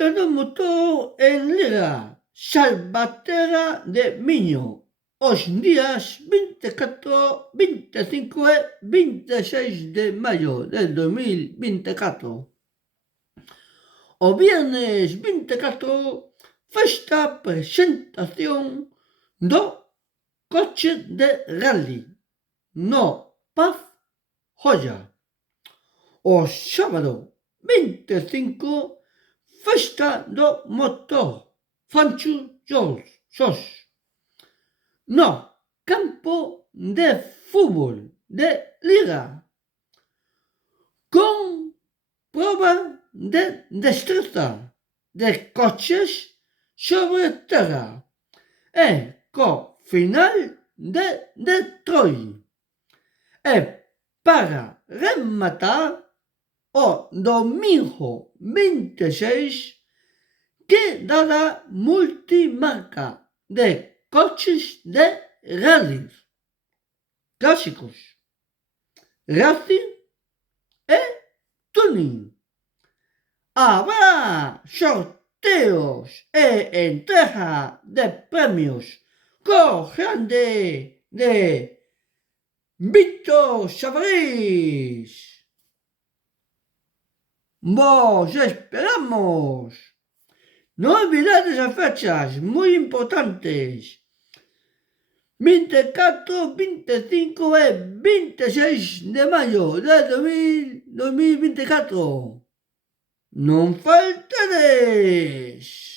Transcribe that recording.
Estado motor en Liga, Salvatierra de Miño, os días 24, 25 e 26 de maio de 2024. O viernes 24, festa presentación do coche de rally no Paz Joya. O sábado 25, festa do motor Fanchu Jos no campo de fútbol de Liga, con prova de destreza de coches sobre terra e co final de Detroit. E para rematar, o domingo 26, quedará multimarca de coches de rally clásicos, racing e tuning. Habrá sorteos e entrega de premios co grande de Víctor Sabarís. ¡Vos esperamos! No olvidéis las fechas muy importantes. 24, 25 y 26 de mayo de 2024. ¡No faltaréis!